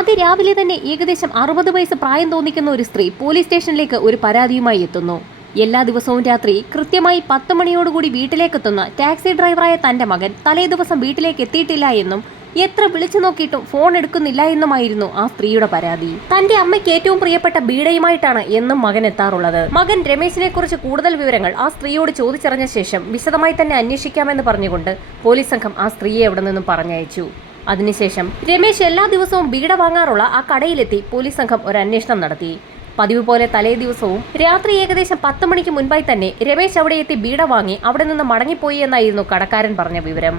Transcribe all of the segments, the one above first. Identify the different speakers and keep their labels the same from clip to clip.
Speaker 1: അതിരാവിലെ തന്നെ ഏകദേശം അറുപത് വയസ്സ് പ്രായം തോന്നിക്കുന്ന ഒരു സ്ത്രീ പോലീസ് സ്റ്റേഷനിലേക്ക് ഒരു പരാതിയുമായി എത്തുന്നു. എല്ലാ ദിവസവും രാത്രി കൃത്യമായി പത്ത് മണിയോടുകൂടി വീട്ടിലേക്കെത്തുന്ന ടാക്സി ഡ്രൈവറായ തന്റെ മകൻ തലേ ദിവസം വീട്ടിലേക്ക് എത്തിയിട്ടില്ല എന്നും എത്ര വിളിച്ചു നോക്കിയിട്ടും ഫോൺ എടുക്കുന്നില്ല എന്നുമായിരുന്നു ആ സ്ത്രീയുടെ പരാതി. തന്റെ അമ്മയ്ക്ക് ഏറ്റവും പ്രിയപ്പെട്ട ബീഡയുമായിട്ടാണ് എന്നും മകൻ എത്താറുള്ളത്. മകൻ രമേശിനെ കുറിച്ച് കൂടുതൽ വിവരങ്ങൾ ആ സ്ത്രീയോട് ചോദിച്ചറിഞ്ഞ ശേഷം വിശദമായി തന്നെ അന്വേഷിക്കാമെന്ന് പറഞ്ഞുകൊണ്ട് പോലീസ് സംഘം ആ സ്ത്രീയെ അവിടെ നിന്നും പറഞ്ഞയച്ചു. അതിനുശേഷം രമേശ് എല്ലാ ദിവസവും ബീഡ വാങ്ങാറുള്ള ആ കടയിലെത്തി പോലീസ് സംഘം ഒരു അന്വേഷണം നടത്തി. പതിവ് പോലെ തലേ ദിവസവും രാത്രി ഏകദേശം പത്ത് മണിക്ക് മുൻപായി തന്നെ രമേശ് അവിടെ എത്തി ബീഡ വാങ്ങി അവിടെ നിന്ന് മടങ്ങിപ്പോയി എന്നായിരുന്നു കടക്കാരൻ പറഞ്ഞ വിവരം.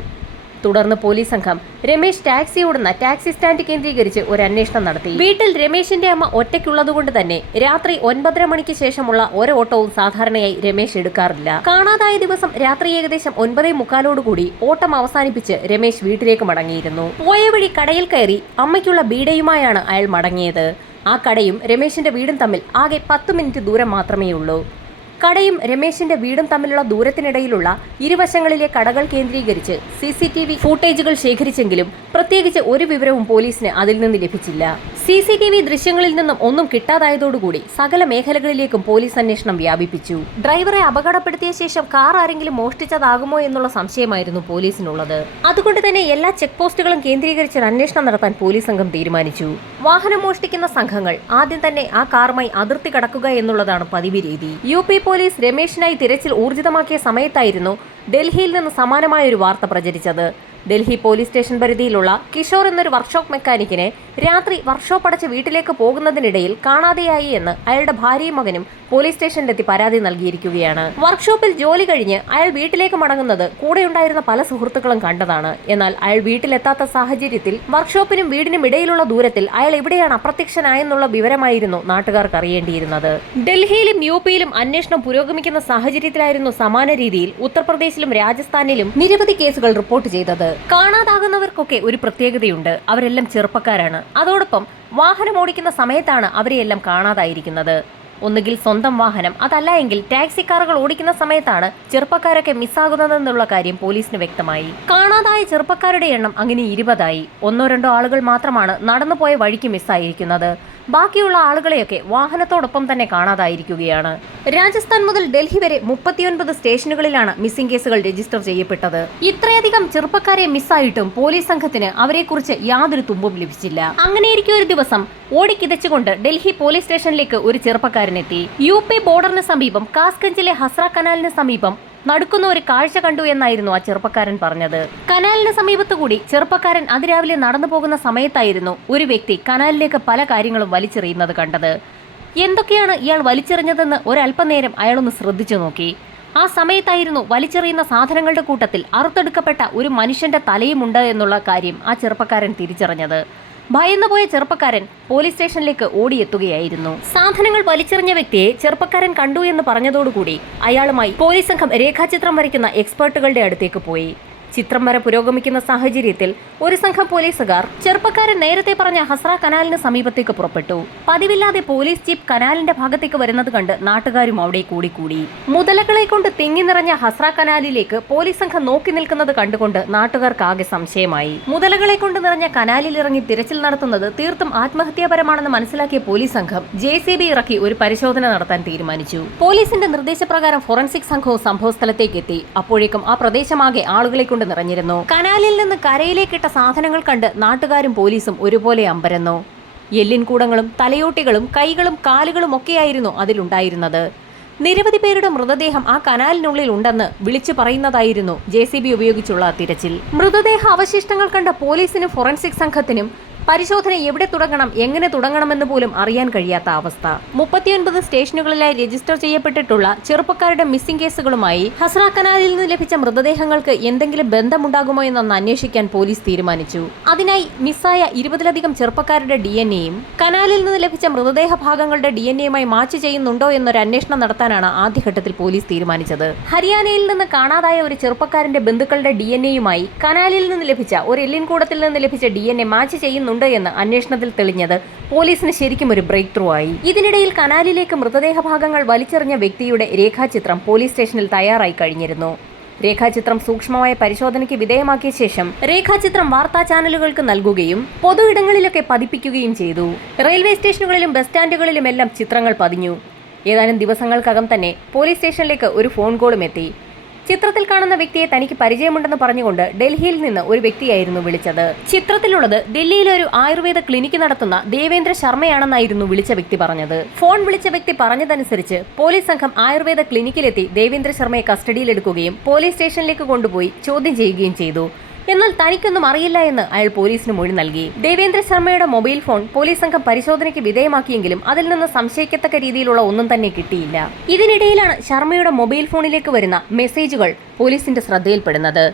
Speaker 1: തുടർന്ന് പോലീസ് സംഘം രമേശ് ടാക്സി ഓടുന്ന ടാക്സി സ്റ്റാൻഡ് കേന്ദ്രീകരിച്ച് ഒരു അന്വേഷണം നടത്തി. വീട്ടിൽ രമേശിന്റെ അമ്മ ഒറ്റയ്ക്കുള്ളതുകൊണ്ട് തന്നെ രാത്രി ഒൻപതര മണിക്ക് ശേഷമുള്ള ഒരു ഓട്ടവും സാധാരണയായി രമേശ് എടുക്കാറില്ല. കാണാതായ ദിവസം രാത്രി ഏകദേശം ഒൻപതേ മുക്കാലോടുകൂടി ഓട്ടം അവസാനിപ്പിച്ച് രമേശ് വീട്ടിലേക്ക് മടങ്ങിയിരുന്നു. പോയ വഴി കടയിൽ കയറി അമ്മയ്ക്കുള്ള ബീഡയുമായാണ് അയാൾ മടങ്ങിയത്. ആ കടയും രമേശിന്റെ വീടും തമ്മിൽ ആകെ പത്ത് മിനിറ്റ് ദൂരം മാത്രമേ ഉള്ളൂ കടയും രമേശിന്റെ വീടും തമ്മിലുള്ള ദൂരത്തിനിടയിലുള്ള ഇരുവശങ്ങളിലെ കടകൾ കേന്ദ്രീകരിച്ച് സി സി ടി വി ഫൂട്ടേജുകൾ ശേഖരിച്ചെങ്കിലും പ്രത്യേകിച്ച് ഒരു വിവരവും പോലീസിന് അതിൽ നിന്ന് ലഭിച്ചില്ല. സി സി ടി വി ദൃശ്യങ്ങളിൽ നിന്നും ഒന്നും കിട്ടാതായതോടുകൂടി സകല മേഖലകളിലേക്കും പോലീസ് അന്വേഷണം വ്യാപിപ്പിച്ചു. ഡ്രൈവറെ അപകടപ്പെടുത്തിയ ശേഷം കാർ ആരെങ്കിലും മോഷ്ടിച്ചതാകുമോ എന്നുള്ള സംശയമായിരുന്നു പോലീസിനുള്ളത്. അതുകൊണ്ട് തന്നെ എല്ലാ ചെക്ക് പോസ്റ്റുകളും കേന്ദ്രീകരിച്ച് അന്വേഷണം നടത്താൻ പോലീസ് സംഘം തീരുമാനിച്ചു. വാഹനം മോഷ്ടിക്കുന്ന സംഘങ്ങൾ ആദ്യം തന്നെ ആ കാറുമായി അതിർത്തി കടക്കുക എന്നുള്ളതാണ് പതിവ് രീതി. യു പി പോലീസ് രമേശിനായി തിരച്ചിൽ ഊർജിതമാക്കിയ സമയത്തായിരുന്നു ഡൽഹിയിൽ നിന്ന് സമാനമായ ഒരു വാർത്ത പ്രചരിച്ചത്. ഡൽഹി പോലീസ് സ്റ്റേഷൻ പരിധിയിലുള്ള കിഷോർ എന്നൊരു വർക്ക്ഷോപ്പ് മെക്കാനിക്കിനെ രാത്രി വർക്ക്ഷോപ്പ് അടച്ച് വീട്ടിലേക്ക് പോകുന്നതിനിടയിൽ കാണാതെയായി എന്ന് അയാളുടെ ഭാര്യയും മകനും പോലീസ് സ്റ്റേഷനിലെത്തി പരാതി നൽകിയിരിക്കുകയാണ്. വർക്ക്ഷോപ്പിൽ ജോലി കഴിഞ്ഞ് അയാൾ വീട്ടിലേക്ക് മടങ്ങുന്നത് കൂടെയുണ്ടായിരുന്ന പല സുഹൃത്തുക്കളും കണ്ടതാണ്. എന്നാൽ അയാൾ വീട്ടിലെത്താത്ത സാഹചര്യത്തിൽ വർക്ക്ഷോപ്പിനും വീടിനും ഇടയിലുള്ള ദൂരത്തിൽ അയാൾ എവിടെയാണ് അപ്രത്യക്ഷനായെന്നുള്ള വിവരമായിരുന്നു നാട്ടുകാർക്ക് അറിയേണ്ടിയിരുന്നത്. ഡൽഹിയിലും യു പിയിലും അന്വേഷണം പുരോഗമിക്കുന്ന സാഹചര്യത്തിലായിരുന്നു സമാന രീതിയിൽ ഉത്തർപ്രദേശിലും രാജസ്ഥാനിലും നിരവധി കേസുകൾ റിപ്പോർട്ട് ചെയ്തത്. കാണാതാകുന്നവർക്കൊക്കെ ഒരു പ്രത്യേകതയുണ്ട്. അവരെല്ലാം ചെറുപ്പക്കാരാണ്. അതോടൊപ്പം വാഹനം ഓടിക്കുന്ന സമയത്താണ് അവരെയെല്ലാം കാണാതായിരിക്കുന്നത്. ഒന്നുകിൽ സ്വന്തം വാഹനം അതല്ല എങ്കിൽ ടാക്സി കാറുകൾ ഓടിക്കുന്ന സമയത്താണ് ചെറുപ്പക്കാരൊക്കെ മിസ്സാകുന്നതെന്നുള്ള കാര്യം പോലീസിന് വ്യക്തമായി. കാണാതായ ചെറുപ്പക്കാരുടെ എണ്ണം അങ്ങനെ ഇരുപതായി. ഒന്നോ രണ്ടോ ആളുകൾ മാത്രമാണ് നടന്നുപോയ വഴിക്ക് മിസ്സായിരിക്കുന്നത്. ബാക്കിയുള്ള ആളുകളെയൊക്കെ വാഹനത്തോടൊപ്പം തന്നെ കാണാതായിരിക്കുകയാണ്. രാജസ്ഥാൻ മുതൽ ഡൽഹി വരെ മുപ്പത്തിയൊൻപത് സ്റ്റേഷനുകളിലാണ് മിസ്സിംഗ് കേസുകൾ രജിസ്റ്റർ ചെയ്യപ്പെട്ടത്. ഇത്രയധികം ചെറുപ്പക്കാരെ മിസ്സായിട്ടും പോലീസ് സംഘത്തിന് അവരെക്കുറിച്ച് യാതൊരു തുമ്പും ലഭിച്ചില്ല. അങ്ങനെയിരിക്കും ഒരു ദിവസം ഓടിക്കിതച്ചുകൊണ്ട് ഡൽഹി പോലീസ് സ്റ്റേഷനിലേക്ക് ഒരു ചെറുപ്പക്കാരനെത്തി. യു പി ബോർഡറിന് സമീപം കാസ്ഗഞ്ചിലെ ഹസ്ര കനാലിന് സമീപം നടക്കുന്ന ഒരു കാഴ്ച കണ്ടു എന്നായിരുന്നു ആ ചെറുപ്പക്കാരൻ പറഞ്ഞത്. കനാലിന് സമീപത്തു കൂടി ചെറുപ്പക്കാരൻ അതിരാവിലെ നടന്നു പോകുന്ന സമയത്തായിരുന്നു ഒരു വ്യക്തി കനാലിലേക്ക് പല കാര്യങ്ങളും വലിച്ചെറിയുന്നത് കണ്ടത്. എന്തൊക്കെയാണ് ഇയാൾ വലിച്ചെറിഞ്ഞതെന്ന് ഒരല്പനേരം അയാളൊന്ന് ശ്രദ്ധിച്ചു നോക്കി. ആ സമയത്തായിരുന്നു വലിച്ചെറിയുന്ന സാധനങ്ങളുടെ കൂട്ടത്തിൽ അറുത്തെടുക്കപ്പെട്ട ഒരു മനുഷ്യന്റെ തലയുമുണ്ട് എന്നുള്ള കാര്യം ആ ചെറുപ്പക്കാരൻ തിരിച്ചറിഞ്ഞത്. ഭയന്നുപോയ ചെറുപ്പക്കാരൻ പോലീസ് സ്റ്റേഷനിലേക്ക് ഓടിയെത്തുകയായിരുന്നു. സാധനങ്ങൾ വലിച്ചെറിഞ്ഞ വ്യക്തിയെ ചെറുപ്പക്കാരൻ കണ്ടു എന്ന് പറഞ്ഞതോടുകൂടി അയാളുമായി പോലീസ് സംഘം രേഖാചിത്രം വരയ്ക്കുന്ന എക്സ്പേർട്ടുകളുടെ അടുത്തേക്ക് പോയി. ചിത്രം വരെ പുരോഗമിക്കുന്ന സാഹചര്യത്തിൽ ഒരു സംഘം പോലീസുകാർ ചെറുപ്പക്കാരൻ നേരത്തെ പറഞ്ഞ ഹസ്ര കനാലിന് സമീപത്തേക്ക് പുറപ്പെട്ടു. പതിവില്ലാതെ പോലീസ് ജീപ്പ് കനാലിന്റെ ഭാഗത്തേക്ക് വരുന്നത് കണ്ട് നാട്ടുകാരും അവിടെ കൂടിക്കൂടി. മുതലകളെ കൊണ്ട് തിങ്ങി നിറഞ്ഞ ഹസ്ര കനാലിലേക്ക് പോലീസ് സംഘം നോക്കി നിൽക്കുന്നത് കണ്ടുകൊണ്ട് നാട്ടുകാർക്ക് ആകെ സംശയമായി. മുതലകളെ കൊണ്ട് നിറഞ്ഞ കനാലിൽ ഇറങ്ങി തിരച്ചിൽ നടത്തുന്നത് തീർത്തും ആത്മഹത്യാപരമാണെന്ന് മനസ്സിലാക്കിയ പോലീസ് സംഘം ജെ ഇറക്കി ഒരു പരിശോധന നടത്താൻ തീരുമാനിച്ചു. പോലീസിന്റെ നിർദ്ദേശപ്രകാരം ഫോറൻസിക് സംഘവും സംഭവസ്ഥലത്തേക്ക് എത്തി. അപ്പോഴേക്കും ആ പ്രദേശമാകെ ആളുകളെ കൊണ്ട് നിറഞ്ഞിരുന്നു. കനാലിൽ നിന്ന് കരയിലേക്കിട്ട സാധനങ്ങൾ കണ്ട് നാട്ടുകാരും പോലീസും ഒരുപോലെ അമ്പരന്നു. എല്ലിൻ കൂടങ്ങളും തലയോട്ടികളും കൈകളും കാലുകളും ഒക്കെയായിരുന്നു അതിലുണ്ടായിരുന്നത്. നിരവധി പേരുടെ മൃതദേഹം ആ കനാലിനുള്ളിൽ ഉണ്ടെന്ന് വിളിച്ചു പറയുന്നതായിരുന്നു ജെ ഉപയോഗിച്ചുള്ള തിരച്ചിൽ. മൃതദേഹ അവശിഷ്ടങ്ങൾ കണ്ട പോലീസിനും ഫോറൻസിക് സംഘത്തിനും പരിശോധന എവിടെ തുടങ്ങണം എങ്ങനെ തുടങ്ങണമെന്ന് പോലും അറിയാൻ കഴിയാത്ത അവസ്ഥ. മുപ്പത്തിയൊൻപത് സ്റ്റേഷനുകളിലായി രജിസ്റ്റർ ചെയ്യപ്പെട്ടിട്ടുള്ള ചെറുപ്പക്കാരുടെ മിസ്സിംഗ് കേസുകളുമായി ഹസ്ര കനാലിൽ നിന്ന് ലഭിച്ച മൃതദേഹങ്ങൾക്ക് എന്തെങ്കിലും ബന്ധമുണ്ടാകുമോ എന്നൊന്ന് അന്വേഷിക്കാൻ പോലീസ് തീരുമാനിച്ചു. അതിനായി മിസ്സായ ഇരുപതിലധികം ചെറുപ്പക്കാരുടെ ഡി എൻ എയും കനാലിൽ നിന്ന് ലഭിച്ച മൃതദേഹ ഭാഗങ്ങളുടെ ഡി എൻ എയുമായി മാച്ച് ചെയ്യുന്നുണ്ടോ എന്നൊരു അന്വേഷണം നടത്താനാണ് ആദ്യഘട്ടത്തിൽ പോലീസ് തീരുമാനിച്ചത്. ഹരിയാനയിൽ നിന്ന് കാണാതായ ഒരു ചെറുപ്പക്കാരന്റെ ബന്ധുക്കളുടെ ഡി എൻ എയുമായി കനാലിൽ നിന്ന് ലഭിച്ച ഒരു എല്ലിൻകൂടത്തിൽ നിന്ന് ലഭിച്ച ഡി എൻ എ മാച്ച് ചെയ്യുന്നുണ്ട് എന്ന് അന്വേഷണത്തിൽ തെളിഞ്ഞത് പോലീസിന് ശരിക്കും ഒരു ബ്രേക്ക് ത്രൂ ആയി. ഇതിനിടയിൽ കനാലിലേക്ക് മൃതദേഹ ഭാഗങ്ങൾ വലിച്ചെറിഞ്ഞ വ്യക്തിയുടെ രേഖാചിത്രം പോലീസ് സ്റ്റേഷനിൽ തയ്യാറായി കഴിഞ്ഞിരുന്നു. രേഖാചിത്രം സൂക്ഷ്മമായ പരിശോധനയ്ക്ക് വിധേയമാക്കിയ ശേഷം രേഖാചിത്രം വാർത്താ ചാനലുകൾക്ക് നൽകുകയും പൊതു ഇടങ്ങളിലൊക്കെ പതിപ്പിക്കുകയും ചെയ്തു. റെയിൽവേ സ്റ്റേഷനുകളിലും ബസ് സ്റ്റാൻഡുകളിലുമെല്ലാം ചിത്രങ്ങൾ പതിഞ്ഞു. ഏതാനും ദിവസങ്ങൾക്കകം തന്നെ പോലീസ് സ്റ്റേഷനിലേക്ക് ഒരു ഫോൺ കോളും എത്തി. ചിത്രത്തിൽ കാണുന്ന വ്യക്തിയെ തനിക്ക് പരിചയമുണ്ടെന്ന് പറഞ്ഞുകൊണ്ട് ഡൽഹിയിൽ നിന്ന് ഒരു വ്യക്തിയായിരുന്നു വിളിച്ചത്. ചിത്രത്തിലുള്ളത് ഡൽഹിയിലെ ഒരു ആയുർവേദ ക്ലിനിക്ക് നടത്തുന്ന ദേവേന്ദ്ര ശർമ്മയാണെന്നായിരുന്നു വിളിച്ച വ്യക്തി പറഞ്ഞത്. ഫോൺ വിളിച്ച വ്യക്തി പറഞ്ഞതനുസരിച്ച് പോലീസ് സംഘം ആയുർവേദ ക്ലിനിക്കിലെത്തി ദേവേന്ദ്ര ശർമ്മയെ കസ്റ്റഡിയിലെടുക്കുകയും പോലീസ് സ്റ്റേഷനിലേക്ക് കൊണ്ടുപോയി ചോദ്യം ചെയ്യുകയും ചെയ്തു. എന്നാൽ തനിക്കൊന്നും അറിയില്ല എന്ന് അയാൾ പോലീസിന് മൊഴി നൽകി. ദേവേന്ദ്ര ശർമ്മയുടെ മൊബൈൽ ഫോൺ പോലീസ് സംഘം പരിശോധനയ്ക്ക് വിധേയമാക്കിയെങ്കിലും അതിൽ നിന്ന് സംശയിക്കത്തക്ക രീതിയിലുള്ള ഒന്നും തന്നെ കിട്ടിയില്ല. ഇതിനിടയിലാണ് ശർമ്മയുടെ മൊബൈൽ ഫോണിലേക്ക് വരുന്ന മെസ്സേജുകൾ പോലീസിന്റെ ശ്രദ്ധയിൽപ്പെടുന്നത്.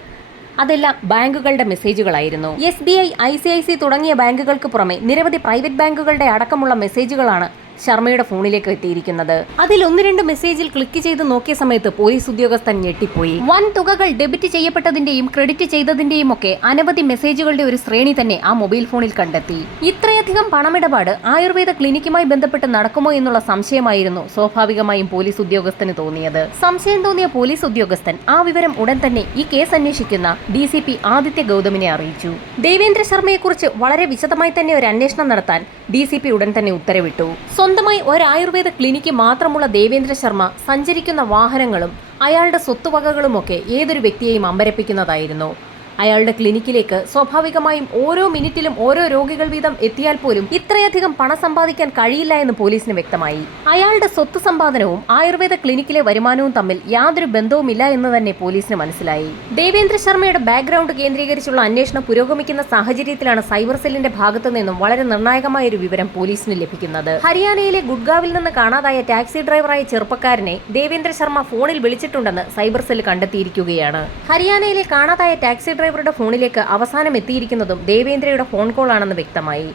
Speaker 1: അതെല്ലാം ബാങ്കുകളുടെ മെസ്സേജുകളായിരുന്നു. S B I I C I C തുടങ്ങിയ ബാങ്കുകൾക്ക് പുറമെ നിരവധി പ്രൈവറ്റ് ബാങ്കുകളുടെ അടക്കമുള്ള മെസ്സേജുകളാണ് ശർമ്മയുടെ ഫോണിലേക്ക് എത്തിയിരിക്കുന്നത്. അതിൽ ഒന്ന് രണ്ട് മെസ്സേജിൽ ക്ലിക്ക് ചെയ്ത് നോക്കിയ സമയത്ത് പോലീസ് ഉദ്യോഗസ്ഥൻ ഞെട്ടിപ്പോയി. വൻ തുകകൾ ഡെബിറ്റ് ചെയ്യപ്പെട്ടതിന്റെയും ക്രെഡിറ്റ് ചെയ്തതിന്റെയും ഒക്കെ അനവധി മെസ്സേജുകളുടെ ഒരു ശ്രേണി തന്നെ ആ മൊബൈൽ ഫോണിൽ കണ്ടെത്തി. ഇത്രയധികം പണമിടപാട് ആയുർവേദ ക്ലിനിക്കുമായി ബന്ധപ്പെട്ട് നടക്കുമോ എന്നുള്ള സംശയമായിരുന്നു സ്വാഭാവികമായും പോലീസ് ഉദ്യോഗസ്ഥന് തോന്നിയത്. സംശയം തോന്നിയ പോലീസ് ഉദ്യോഗസ്ഥൻ ആ വിവരം ഉടൻ തന്നെ ഈ കേസ് അന്വേഷിക്കുന്ന ഡി സി പി ആദിത്യ ഗൗതമിനെ അറിയിച്ചു. ദേവേന്ദ്ര ശർമ്മയെക്കുറിച്ച് വളരെ വിശദമായി തന്നെ ഒരു അന്വേഷണം നടത്താൻ ഡി സി പി ഉടൻ തന്നെ ഉത്തരവിട്ടു. സ്വന്തമായി ഒരു ആയുർവേദ ക്ലിനിക്ക് മാത്രമുള്ള ദേവേന്ദ്ര ശർമ്മ സഞ്ചരിക്കുന്ന വാഹനങ്ങളും അയാളുടെ സ്വത്തുവകകളുമൊക്കെ ഏതൊരു വ്യക്തിയെയും അമ്പരപ്പിക്കുന്നതായിരുന്നു. അയാളുടെ ക്ലിനിക്കിലേക്ക് സ്വാഭാവികമായും ഓരോ മിനിറ്റിലും ഓരോ രോഗികൾ വീതം എത്തിയാൽ പോലും ഇത്രയധികം പണം സമ്പാദിക്കാൻ കഴിയില്ല എന്ന് പോലീസിന് വ്യക്തമായി. അയാളുടെ സ്വത്ത് സമ്പാദനവും ആയുർവേദ ക്ലിനിക്കിലെ വരുമാനവും തമ്മിൽ യാതൊരു ബന്ധവുമില്ല എന്ന് തന്നെ പോലീസിന് മനസ്സിലായി. ദേവേന്ദ്ര ശർമ്മയുടെ ബാക്ക്ഗ്രൗണ്ട് കേന്ദ്രീകരിച്ചുള്ള അന്വേഷണം പുരോഗമിക്കുന്ന സാഹചര്യത്തിലാണ് സൈബർ സെല്ലിന്റെ ഭാഗത്തു നിന്നും വളരെ നിർണായകമായ ഒരു വിവരം പോലീസിന് ലഭിക്കുന്നത്. ഹരിയാനയിലെ ഗുഡ്ഗാവിൽ നിന്ന് കാണാതായ ടാക്സി ഡ്രൈവറായ ചെറുപ്പക്കാരനെ ദേവേന്ദ്ര ശർമ്മ ഫോണിൽ വിളിച്ചിട്ടുണ്ടെന്ന് സൈബർ സെൽ കണ്ടെത്തിയിരിക്കുകയാണ്. ഹരിയാനയിലെ കാണാതായ ടാക്സി ഡ്രൈവറുടെ ഫോണിലേക്ക് അവസാനം എത്തിയിരിക്കുന്നതും ദേവേന്ദ്രയുടെ ഫോൺ കോൾ ആണെന്ന് വ്യക്തമായി.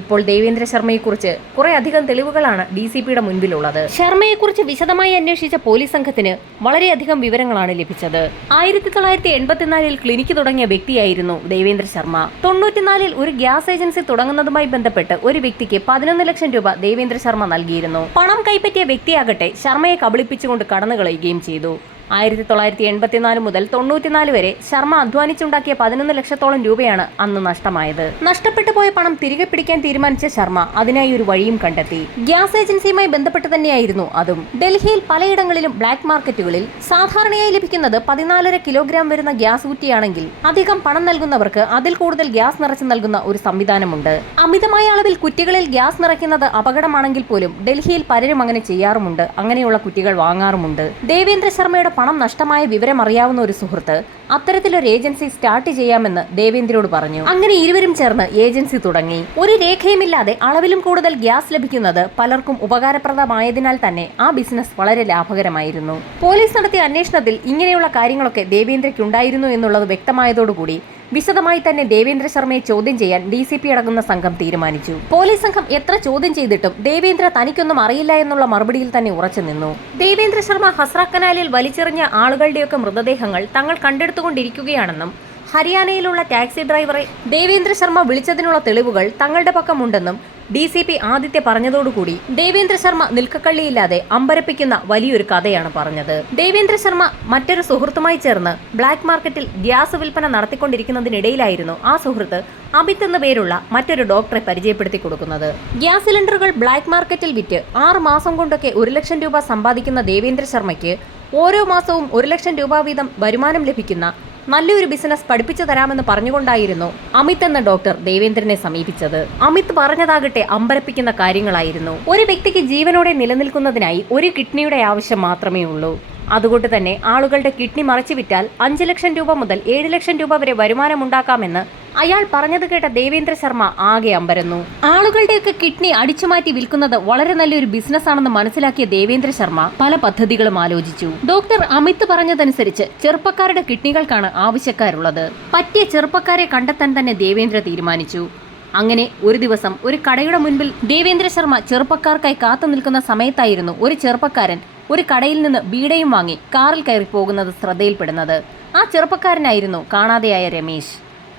Speaker 1: ഇപ്പോൾ ദേവേന്ദ്ര ശർമ്മയെക്കുറിച്ച് കുറെ അധികം തെളിവുകളാണ് ഡി സി പിയുടെ മുൻപിലുള്ളത്. ശർമ്മയെക്കുറിച്ച് വിശദമായി അന്വേഷിച്ച പോലീസ് സംഘത്തിന് വളരെയധികം വിവരങ്ങളാണ് ലഭിച്ചത്. ആയിരത്തി തൊള്ളായിരത്തി എൺപത്തിനാലിൽ ക്ലിനിക്ക് തുടങ്ങിയ വ്യക്തിയായിരുന്നു ദേവേന്ദ്ര ശർമ്മ. തൊണ്ണൂറ്റിനാലിൽ ഒരു ഗ്യാസ് ഏജൻസി തുടങ്ങുന്നതുമായി ബന്ധപ്പെട്ട് ഒരു വ്യക്തിക്ക് പതിനൊന്ന് ലക്ഷം രൂപ ദേവേന്ദ്ര ശർമ്മ നൽകിയിരുന്നു. പണം കൈപ്പറ്റിയ വ്യക്തിയാകട്ടെ ശർമ്മയെ കബളിപ്പിച്ചുകൊണ്ട് കടന്നുകളയുകയും ചെയ്തു. ആയിരത്തി തൊള്ളായിരത്തി എൺപത്തിനാല് മുതൽ തൊണ്ണൂറ്റിനാല് വരെ ശർമ്മ അധ്വാനിച്ചുണ്ടാക്കിയ പതിനൊന്ന് ലക്ഷത്തോളം രൂപയാണ് അന്ന് നഷ്ടമായത്. നഷ്ടപ്പെട്ടു പോയ പണം തിരികെ പിടിക്കാൻ തീരുമാനിച്ച ശർമ്മ അതിനായി ഒരു വഴിയും കണ്ടെത്തി. ഗ്യാസ് ഏജൻസിയുമായി ബന്ധപ്പെട്ട് തന്നെയായിരുന്നു അതും. ഡൽഹിയിൽ പലയിടങ്ങളിലും ബ്ലാക്ക് മാർക്കറ്റുകളിൽ സാധാരണയായി ലഭിക്കുന്നത് പതിനാലര കിലോഗ്രാം വരുന്ന ഗ്യാസ് കുറ്റിയാണെങ്കിൽ അധികം പണം നൽകുന്നവർക്ക് അതിൽ കൂടുതൽ ഗ്യാസ് നിറച്ച് നൽകുന്ന ഒരു സംവിധാനമുണ്ട്. അമിതമായ അളവിൽ കുറ്റികളിൽ ഗ്യാസ് നിറയ്ക്കുന്നത് അപകടമാണെങ്കിൽ പോലും ഡൽഹിയിൽ പലരും അങ്ങനെ ചെയ്യാറുമുണ്ട്. അങ്ങനെയുള്ള കുറ്റികൾ വാങ്ങാറുമുണ്ട്. ദേവേന്ദ്ര ശർമ്മയുടെ പണം നഷ്ടമായ വിവരം അറിയാവുന്ന ഒരു സുഹൃത്ത് അത്തരത്തിലൊരു ഏജൻസി സ്റ്റാർട്ട് ചെയ്യാമെന്ന് ദേവേന്ദ്രയോട് പറഞ്ഞു. അങ്ങനെ ഇരുവരും ചേർന്ന് ഏജൻസി തുടങ്ങി. ഒരു രേഖയുമില്ലാതെ അളവിലും കൂടുതൽ ഗ്യാസ് ലഭിക്കുന്നത് പലർക്കും ഉപകാരപ്രദമായതിനാൽ തന്നെ ആ ബിസിനസ് വളരെ ലാഭകരമായിരുന്നു. പോലീസ് നടത്തിയ അന്വേഷണത്തിൽ ഇങ്ങനെയുള്ള കാര്യങ്ങളൊക്കെ ദേവേന്ദ്രയ്ക്ക് ഉണ്ടായിരുന്നു എന്നുള്ളത് വ്യക്തമായതോടുകൂടി വിശദമായി തന്നെ ദേവേന്ദ്ര ശർമ്മയെ ചോദ്യം ചെയ്യാൻ ഡി സി പി അടങ്ങുന്ന സംഘം തീരുമാനിച്ചു. പോലീസ് സംഘം എത്ര ചോദ്യം ചെയ്തിട്ടും ദേവേന്ദ്ര തനിക്കൊന്നും അറിയില്ല എന്നുള്ള മറുപടിയിൽ തന്നെ ഉറച്ചു നിന്നു. ദേവേന്ദ്ര ശർമ്മ ഹസ്ര കനാലിൽ വലിച്ചെറിഞ്ഞ ആളുകളുടെയൊക്കെ മൃതദേഹങ്ങൾ തങ്ങൾ കണ്ടെടുത്തുകൊണ്ടിരിക്കുകയാണെന്നും ഹരിയാനയിലുള്ള ടാക്സി ഡ്രൈവറെ ദേവേന്ദ്ര ശർമ്മ വിളിച്ചതിനുള്ള തെളിവുകൾ തങ്ങളുടെ പക്കമുണ്ടെന്നും ഡി സി പി ആദിത്യ പറഞ്ഞതോടുകൂടി ദേവേന്ദ്ര ശർമ്മ നിൽക്കക്കള്ളിയില്ലാതെ അമ്പരപ്പിക്കുന്ന വലിയൊരു കഥയാണ് പറഞ്ഞത്. ദേവേന്ദ്ര ശർമ്മ മറ്റൊരു സുഹൃത്തുമായി ചേർന്ന് ബ്ലാക്ക് മാർക്കറ്റിൽ ഗ്യാസ് വിൽപ്പന നടത്തിക്കൊണ്ടിരിക്കുന്നതിനിടയിലായിരുന്നു ആ സുഹൃത്ത് അമിത് എന്ന പേരുള്ള മറ്റൊരു ഡോക്ടറെ പരിചയപ്പെടുത്തി കൊടുക്കുന്നത്. ഗ്യാസ് സിലിണ്ടറുകൾ ബ്ലാക്ക് മാർക്കറ്റിൽ വിറ്റ് ആറ് മാസം കൊണ്ടൊക്കെ ഒരു ലക്ഷം രൂപ സമ്പാദിക്കുന്ന ദേവേന്ദ്ര ശർമ്മയ്ക്ക് ഓരോ മാസവും ഒരു ലക്ഷം രൂപ വീതം വരുമാനം ലഭിക്കുന്ന നല്ലൊരു ബിസിനസ് പഠിപ്പിച്ചു തരാമെന്ന് പറഞ്ഞുകൊണ്ടായിരുന്നു അമിത് എന്ന ഡോക്ടർ ദേവേന്ദ്രനെ സമീപിച്ചത്. അമിത് പറഞ്ഞതാകട്ടെ അമ്പരപ്പിക്കുന്ന കാര്യങ്ങളായിരുന്നു. ഒരു വ്യക്തിക്ക് ജീവനോടെ നിലനിൽക്കുന്നതിനായി ഒരു കിഡ്നിയുടെ ആവശ്യം മാത്രമേ ഉള്ളൂ. അതുകൊണ്ട് തന്നെ ആളുകളുടെ കിഡ്നി മറച്ചു വിറ്റാൽ അഞ്ച് ലക്ഷം രൂപ മുതൽ ഏഴ് ലക്ഷം രൂപ വരെ വരുമാനമുണ്ടാക്കാമെന്ന് അയാൾ പറഞ്ഞത് കേട്ട ദേവേന്ദ്ര ശർമ്മ ആകെ അമ്പരന്നു. ആളുകളുടെയൊക്കെ കിഡ്നി അടിച്ചുമാറ്റി വിൽക്കുന്നത് വളരെ നല്ലൊരു ബിസിനസ് ആണെന്ന് മനസ്സിലാക്കിയ ദേവേന്ദ്ര ശർമ്മ പല പദ്ധതികളും ആലോചിച്ചു. ഡോക്ടർ അമിത് പറഞ്ഞതനുസരിച്ച് ചെറുപ്പക്കാരുടെ കിഡ്നികൾക്കാണ് ആവശ്യക്കാരുള്ളത്. പറ്റിയ ചെറുപ്പക്കാരെ കണ്ടെത്താൻ തന്നെ ദേവേന്ദ്ര തീരുമാനിച്ചു. അങ്ങനെ ഒരു ദിവസം ഒരു കടയുടെ മുൻപിൽ ദേവേന്ദ്ര ശർമ്മ ചെറുപ്പക്കാർക്കായി കാത്തു നിൽക്കുന്ന സമയത്തായിരുന്നു ഒരു ചെറുപ്പക്കാരൻ ഒരു കടയിൽ നിന്ന് ബീഡയും വാങ്ങി കാറിൽ കയറി പോകുന്നത് ശ്രദ്ധയിൽപ്പെടുന്നത്. ആ ചെറുപ്പക്കാരനായിരുന്നു കാണാതെയായ രമേശ്.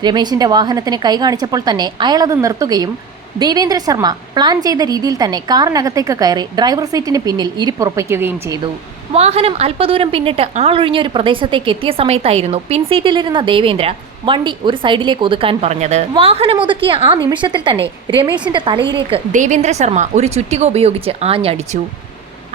Speaker 1: രമേശിന്റെ വാഹനത്തിന് കൈകാണിച്ചപ്പോൾ തന്നെ അയാളത് നിർത്തുകയും ദേവേന്ദ്ര ശർമ്മ പ്ലാൻ ചെയ്ത രീതിയിൽ തന്നെ കാറിനകത്തേക്ക് കയറി ഡ്രൈവർ സീറ്റിന് പിന്നിൽ ഇരിപ്പുറപ്പിക്കുകയും ചെയ്തു. വാഹനം അല്പദൂരം പിന്നിട്ട് ആളൊഴിഞ്ഞ ഒരു പ്രദേശത്തേക്ക് എത്തിയ സമയത്തായിരുന്നു പിൻസീറ്റിലിരുന്ന ദേവേന്ദ്ര വണ്ടി ഒരു സൈഡിലേക്ക് ഒതുക്കാൻ പറഞ്ഞത്. വാഹനം ഒതുക്കിയ ആ നിമിഷത്തിൽ തന്നെ രമേശിന്റെ തലയിലേക്ക് ദേവേന്ദ്ര ശർമ്മ ഒരു ചുറ്റിക ഉപയോഗിച്ച് ആഞ്ഞടിച്ചു.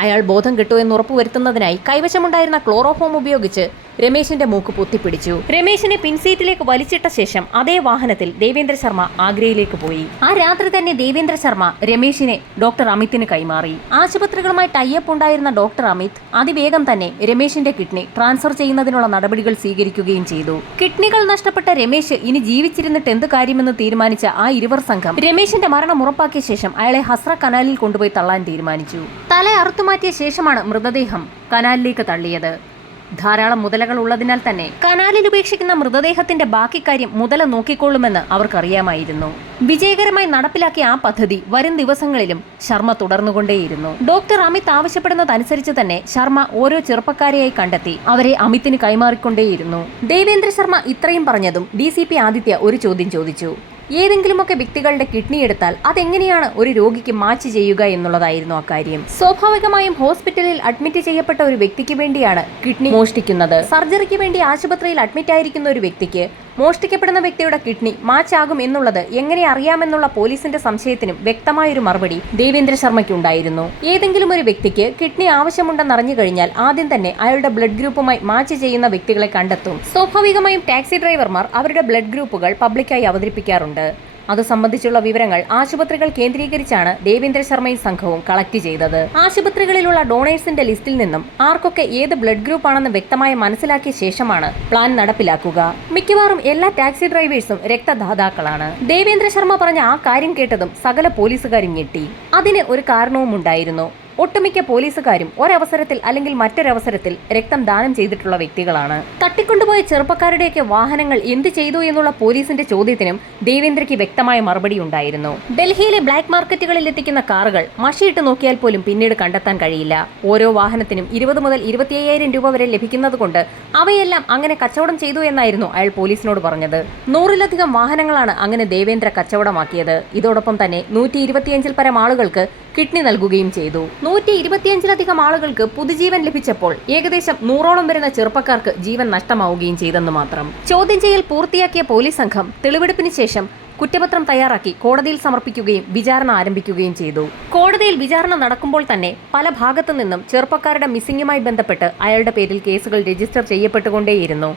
Speaker 1: അയാൾ ബോധം കിട്ടുമെന്ന് ഉറപ്പുവരുത്തുന്നതിനായി കൈവശമുണ്ടായിരുന്ന ക്ലോറോഫോം ഉപയോഗിച്ച് രമേശിന്റെ മൂക്ക് പൊത്തിപ്പിടിച്ചു. രമേശിനെ പിൻസീറ്റിലേക്ക് വലിച്ചിട്ട ശേഷം അതേ വാഹനത്തിൽ ദേവേന്ദ്ര ശർമ്മ ആഗ്രയിലേക്ക് പോയി. ആ രാത്രി തന്നെ ദേവേന്ദ്ര ശർമ്മ രമേശിനെ ഡോക്ടർ അമിതിന് കൈമാറി. ആശുപത്രികളുമായി ടൈപ്പ് ഉണ്ടായിരുന്ന ഡോക്ടർ അമിത് അതിവേഗം തന്നെ രമേശിന്റെ കിഡ്നി ട്രാൻസ്ഫർ ചെയ്യുന്നതിനുള്ള നടപടികൾ സ്വീകരിക്കുകയും ചെയ്തു. കിഡ്നികൾ നഷ്ടപ്പെട്ട രമേശ് ഇനി ജീവിച്ചിരുന്നിട്ട് എന്ത് കാര്യമെന്ന് തീരുമാനിച്ച ആ ഇരുവർ സംഘം രമേശിന്റെ മരണം ഉറപ്പാക്കിയ ശേഷം അയാളെ ഹസ്ര കനാലിൽ കൊണ്ടുപോയി തള്ളാൻ തീരുമാനിച്ചു. തല അറുത്തുമാറ്റിയ ശേഷമാണ് മൃതദേഹം കനാലിലേക്ക് തള്ളിയത്. ധാരാളം മുതലകൾ ഉള്ളതിനാൽ തന്നെ കനാലിൽ ഉപേക്ഷിക്കുന്ന മൃതദേഹത്തിന്റെ ബാക്കി കാര്യം മുതല നോക്കിക്കൊള്ളുമെന്ന് അവർക്കറിയാമായിരുന്നു. വിജയകരമായി നടപ്പിലാക്കിയ ആ പദ്ധതി വരും ദിവസങ്ങളിലും ശർമ്മ തുടർന്നുകൊണ്ടേയിരുന്നു. ഡോക്ടർ അമിത് ആവശ്യപ്പെടുന്നതനുസരിച്ച് തന്നെ ശർമ്മ ഓരോ ചെറുപ്പക്കാരെയായി കണ്ടെത്തി അവരെ അമിത്തിന് കൈമാറിക്കൊണ്ടേയിരുന്നു. ദേവേന്ദ്ര ശർമ്മ ഇത്രയും പറഞ്ഞതും ഡി ആദിത്യ ഒരു ചോദ്യം ചോദിച്ചു. ഏതെങ്കിലുമൊക്കെ വ്യക്തികളുടെ കിഡ്നി എടുത്താൽ അതെങ്ങനെയാണ് ഒരു രോഗിക്ക് മാച്ച് ചെയ്യുക എന്നുള്ളതായിരുന്നു അക്കാര്യം. സ്വാഭാവികമായും ഹോസ്പിറ്റലിൽ അഡ്മിറ്റ് ചെയ്യപ്പെട്ട ഒരു വ്യക്തിക്ക് വേണ്ടിയാണ് കിഡ്നി മോഷ്ടിക്കുന്നത്. സർജറിക്ക് വേണ്ടി ആശുപത്രിയിൽ അഡ്മിറ്റ് ആയിരിക്കുന്ന ഒരു വ്യക്തിക്ക് മോഷ്ടിക്കപ്പെടുന്ന വ്യക്തിയുടെ കിഡ്നി മാച്ച് ആകും എന്നുള്ളത് എങ്ങനെ അറിയാമെന്നുള്ള പോലീസിന്റെ സംശയത്തിനും വ്യക്തമായൊരു മറുപടി ദേവേന്ദ്ര ശർമ്മയ്ക്കുണ്ടായിരുന്നു. ഏതെങ്കിലും ഒരു വ്യക്തിക്ക് കിഡ്നി ആവശ്യമുണ്ടെന്ന് അറിഞ്ഞു കഴിഞ്ഞാൽ ആദ്യം തന്നെ അയാളുടെ ബ്ലഡ് ഗ്രൂപ്പുമായി മാച്ച് ചെയ്യുന്ന വ്യക്തികളെ കണ്ടെത്തും. സ്വാഭാവികമായും ടാക്സി ഡ്രൈവർമാർ അവരുടെ ബ്ലഡ് ഗ്രൂപ്പുകൾ പബ്ലിക്കായി അവതരിപ്പിക്കാറുണ്ട്. അത് സംബന്ധിച്ചുള്ള വിവരങ്ങൾ ആശുപത്രികൾ കേന്ദ്രീകരിച്ചാണ് ദേവേന്ദ്ര ശർമ്മയും സംഘവും കളക്ട് ചെയ്തത്. ആശുപത്രികളിലുള്ള ഡോണേഴ്സിന്റെ ലിസ്റ്റിൽ നിന്നും ആർക്കൊക്കെ ഏത് ബ്ലഡ് ഗ്രൂപ്പ് ആണെന്ന് വ്യക്തമായി മനസ്സിലാക്കിയ ശേഷമാണ് പ്ലാൻ നടപ്പിലാക്കുക. മിക്കവാറും എല്ലാ ടാക്സി ഡ്രൈവേഴ്സും രക്തദാതാക്കളാണ്. ദേവേന്ദ്ര ശർമ്മ പറഞ്ഞ ആ കാര്യം കേട്ടതും സകല പോലീസുകാരും ഞെട്ടി. അതിന് ഒരു കാരണവും ഉണ്ടായിരുന്നു ഒട്ടുമിക്ക പോലീസുകാരും ഒരവസരത്തിൽ അല്ലെങ്കിൽ മറ്റൊരവസരത്തിൽ രക്തം ദാനം ചെയ്തിട്ടുള്ള വ്യക്തികളാണ്. തട്ടിക്കൊണ്ടുപോയ ചെറുപ്പക്കാരുടെയൊക്കെ വാഹനങ്ങൾ എന്ത് ചെയ്തു എന്നുള്ള പോലീസിന്റെ ചോദ്യത്തിനും ദേവേന്ദ്രയ്ക്ക് വ്യക്തമായ മറുപടി ഉണ്ടായിരുന്നു. ഡൽഹിയിലെ ബ്ലാക്ക് മാർക്കറ്റുകളിൽ എത്തിക്കുന്ന കാറുകൾ മഷിയിട്ട് നോക്കിയാൽ പോലും പിന്നീട് കണ്ടെത്താൻ കഴിയില്ല. ഓരോ വാഹനത്തിനും ഇരുപത് മുതൽ ഇരുപത്തി അയ്യായിരം രൂപ വരെ ലഭിക്കുന്നതുകൊണ്ട് അവയെല്ലാം അങ്ങനെ കച്ചവടം ചെയ്തു എന്നായിരുന്നു അയാൾ പോലീസിനോട് പറഞ്ഞത്. നൂറിലധികം വാഹനങ്ങളാണ് അങ്ങനെ ദേവേന്ദ്ര കച്ചവടമാക്കിയത്. ഇതോടൊപ്പം തന്നെ നൂറ്റി ഇരുപത്തിയഞ്ചിൽ പരം ആളുകൾക്ക് കിഡ്നി നൽകുകയും ചെയ്തു. നൂറ്റി ഇരുപത്തിയഞ്ചിലധികം ആളുകൾക്ക് പുതുജീവൻ ലഭിച്ചപ്പോൾ ഏകദേശം നൂറോളം വരുന്ന ചെറുപ്പക്കാർക്ക് ജീവൻ നഷ്ടമാവുകയും ചെയ്തെന്ന് മാത്രം. ചോദ്യം ചെയ്യൽ പൂർത്തിയാക്കിയ പോലീസ് സംഘം തെളിവെടുപ്പിന് ശേഷം കുറ്റപത്രം തയ്യാറാക്കി കോടതിയിൽ സമർപ്പിക്കുകയും വിചാരണ ആരംഭിക്കുകയും ചെയ്തു. കോടതിയിൽ വിചാരണ നടക്കുമ്പോൾ തന്നെ പല ഭാഗത്തു നിന്നും ചെറുപ്പക്കാരുടെ മിസ്സിംഗുമായി ബന്ധപ്പെട്ട് അയാളുടെ പേരിൽ കേസുകൾ രജിസ്റ്റർ ചെയ്യപ്പെട്ടുകൊണ്ടേയിരുന്നു.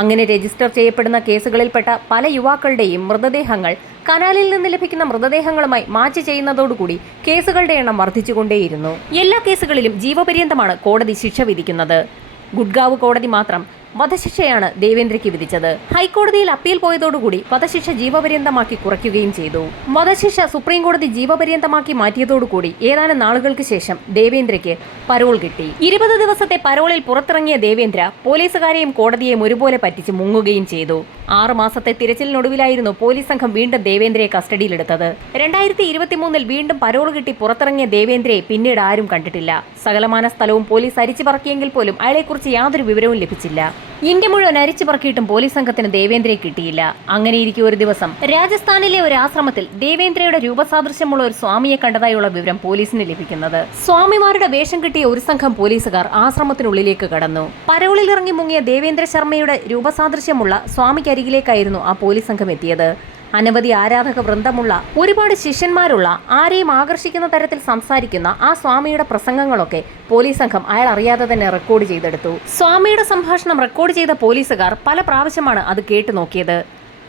Speaker 1: അങ്ങനെ രജിസ്റ്റർ ചെയ്യപ്പെടുന്ന കേസുകളിൽപ്പെട്ട പല യുവാക്കളുടെയും മൃതദേഹങ്ങൾ കനാലിൽ നിന്ന് ലഭിക്കുന്ന മൃതദേഹങ്ങളുമായി മാച്ച് ചെയ്യുന്നതോടുകൂടി കേസുകളുടെ എണ്ണം വർദ്ധിച്ചുകൊണ്ടേയിരുന്നു. എല്ലാ കേസുകളിലും ജീവപര്യന്തമാണ് കോടതി ശിക്ഷ വിധിക്കുന്നത്. ഗുഡ്ഗാവ് കോടതി മാത്രം വധശിക്ഷയാണ് ദേവേന്ദ്രയ്ക്ക് വിധിച്ചത്. ഹൈക്കോടതിയിൽ അപ്പീൽ പോയതോടുകൂടി വധശിക്ഷ ജീവപര്യന്തമാക്കി കുറയ്ക്കുകയും ചെയ്തു. വധശിക്ഷ സുപ്രീം കോടതി ജീവപര്യന്തമാക്കി മാറ്റിയതോടുകൂടി ഏതാനും നാളുകൾക്ക് ശേഷം ദേവേന്ദ്രയ്ക്ക് പരോൾ കിട്ടി. ഇരുപത് ദിവസത്തെ പരോളിൽ പുറത്തിറങ്ങിയ ദേവേന്ദ്ര പോലീസുകാരെയും കോടതിയെയും ഒരുപോലെ പറ്റിച്ച് മുങ്ങുകയും ചെയ്തു. ആറ് മാസത്തെ തിരച്ചിലിനൊടുവിലായിരുന്നു പോലീസ് സംഘം വീണ്ടും ദേവേന്ദ്രയെ കസ്റ്റഡിയിലെടുത്തത്. രണ്ടായിരത്തി ഇരുപത്തിമൂന്നിൽ വീണ്ടും പരോൾ കിട്ടി പുറത്തിറങ്ങിയ ദേവേന്ദ്രയെ പിന്നീട് ആരും കണ്ടിട്ടില്ല. സകലമാന സ്ഥലവും പോലീസ് അരിച്ചു പറക്കിയെങ്കിൽ പോലും അയാളെക്കുറിച്ച് യാതൊരു വിവരവും ലഭിച്ചില്ല. ഇന്ത്യ മുഴുവൻ അരിച്ചു പറക്കിയിട്ടും പോലീസ് സംഘത്തിന് ദേവേന്ദ്രയെ കിട്ടിയില്ല. അങ്ങനെയിരിക്കെ ഒരു ദിവസം രാജസ്ഥാനിലെ ഒരു ആശ്രമത്തിൽ ദേവേന്ദ്രയുടെ രൂപസാദൃശ്യമുള്ള ഒരു സ്വാമിയെ കണ്ടതായുള്ള വിവരം പോലീസിന് ലഭിക്കുന്നത്. സ്വാമിമാരുടെ വേഷം കിട്ടിയ ഒരു സംഘം പോലീസുകാർ ആശ്രമത്തിനുള്ളിലേക്ക് കടന്നു. പരവളിലിറങ്ങി മുങ്ങിയ ദേവേന്ദ്ര ശർമ്മയുടെ രൂപസാദൃശ്യമുള്ള സ്വാമിക്കരികിലേക്കായിരുന്നു ആ പോലീസ് സംഘം എത്തിയത്. അനവധി ആരാധക വൃന്ദമുള്ള ഒരുപാട് ശിഷ്യന്മാരുള്ള ആരെയും ആകർഷിക്കുന്ന തരത്തിൽ സംസാരിക്കുന്ന ആ സ്വാമിയുടെ പ്രസംഗങ്ങളൊക്കെ പോലീസ് സംഘം അയാൾ അറിയാതെ തന്നെ റെക്കോർഡ് ചെയ്തെടുത്തു. സ്വാമിയുടെ സംഭാഷണം റെക്കോർഡ് ചെയ്ത പോലീസുകാർ പല പ്രാവശ്യമാണ് അത് കേട്ടു നോക്കിയത്.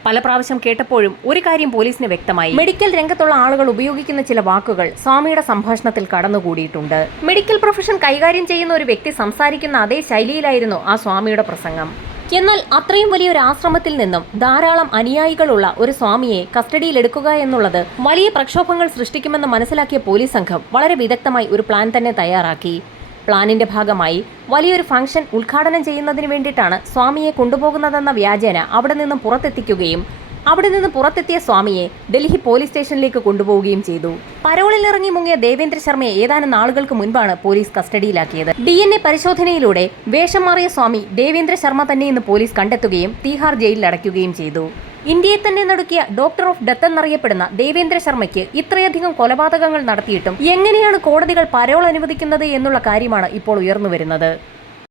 Speaker 1: പല പ്രാവശ്യം കേട്ടപ്പോഴും ഒരു കാര്യം പോലീസിന് വ്യക്തമായി. മെഡിക്കൽ രംഗത്തുള്ള ആളുകൾ ഉപയോഗിക്കുന്ന ചില വാക്കുകൾ സ്വാമിയുടെ സംഭാഷണത്തിൽ കടന്നുകൂടിയിട്ടുണ്ട്. മെഡിക്കൽ പ്രൊഫഷൻ കൈകാര്യം ചെയ്യുന്ന ഒരു വ്യക്തി സംസാരിക്കുന്ന അതേ ശൈലിയിലായിരുന്നു ആ സ്വാമിയുടെ പ്രസംഗം. എന്നാൽ അത്രയും വലിയൊരു ആശ്രമത്തിൽ നിന്നും ധാരാളം അനുയായികളുള്ള ഒരു സ്വാമിയെ കസ്റ്റഡിയിലെടുക്കുക എന്നുള്ളത് വലിയ പ്രക്ഷോഭങ്ങൾ സൃഷ്ടിക്കുമെന്ന് മനസ്സിലാക്കിയ പോലീസ് സംഘം വളരെ വിദഗ്ധമായി ഒരു പ്ലാൻ തന്നെ തയ്യാറാക്കി. പ്ലാനിന്റെ ഭാഗമായി വലിയൊരു ഫംഗ്ഷൻ ഉദ്ഘാടനം ചെയ്യുന്നതിന് വേണ്ടിയിട്ടാണ് സ്വാമിയെ കൊണ്ടുപോകുന്നതെന്ന വ്യാജേന അവിടെ നിന്നും പുറത്തെത്തിക്കുകയും അവിടെ നിന്ന് പുറത്തെത്തിയ സ്വാമിയെ ഡൽഹി പോലീസ് സ്റ്റേഷനിലേക്ക് കൊണ്ടുപോവുകയും ചെയ്തു. പരോളിൽ ഇറങ്ങി മുങ്ങിയ ദേവേന്ദ്ര ശർമ്മയെ ഏതാനും നാളുകൾക്ക് മുൻപാണ് പോലീസ് കസ്റ്റഡിയിലാക്കിയത്. ഡി എൻ എ പരിശോധനയിലൂടെ വേഷം മാറിയ സ്വാമി ദേവേന്ദ്ര ശർമ്മ തന്നെയെന്ന് പോലീസ് കണ്ടെത്തുകയും തീഹാർ ജയിലിൽ അടയ്ക്കുകയും ചെയ്തു. ഇന്ത്യയെ തന്നെ നടുക്കിയ ഡോക്ടർ ഓഫ് ഡെത്ത് എന്നറിയപ്പെടുന്ന ദേവേന്ദ്ര ശർമ്മയ്ക്ക് ഇത്രയധികം കൊലപാതകങ്ങൾ നടത്തിയിട്ടും എങ്ങനെയാണ് കോടതികൾ പരോൾ അനുവദിക്കുന്നത് എന്നുള്ള കാര്യമാണ് ഇപ്പോൾ ഉയർന്നു വരുന്നത്.